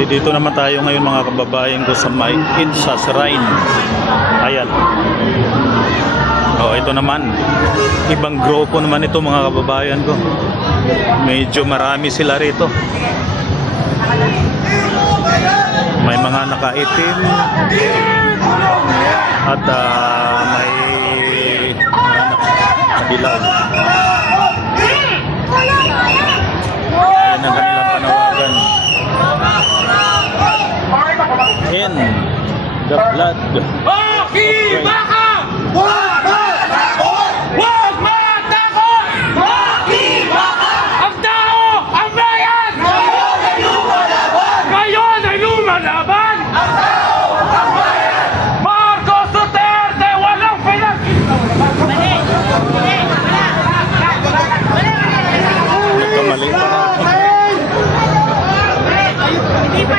Dito naman tayo ngayon mga kababayan ko sa may Insa Shrine. Ayan. Oh, ito naman. Ibang grupo naman ito mga kababayan ko. Medyo marami sila rito. May mga nakaitim at may nakadilaw. Ayan ang kanilang panawagan. In the blood. Bakit baka? Wag matakot! Wag matakot! Bakit baka? Ang tao! Ang bayan! Ngayon ay lumalaban! Ngayon ay lumalaban! Ang tao! Ang bayan! Marcos Duterte! Walang Nagkamali pa. Hindi pa.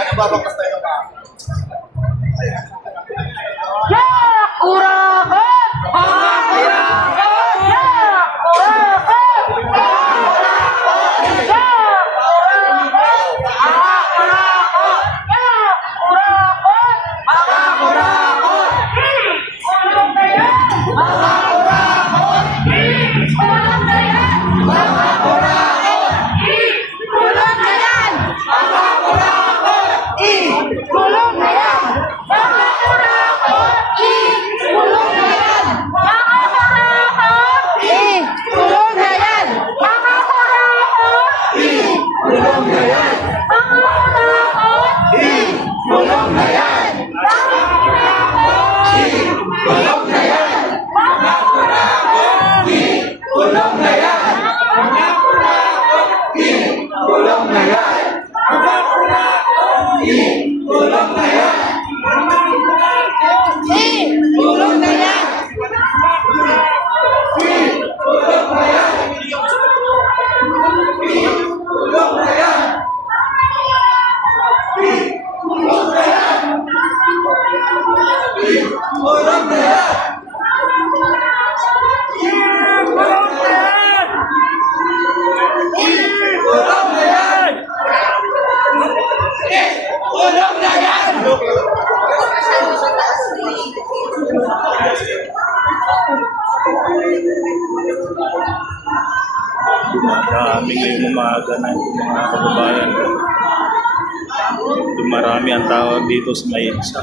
Ano babangkas tayo ba? Dumadami ngayong umaga na mga kababayan ko. Dumarami ang tawag dito sa may Insa.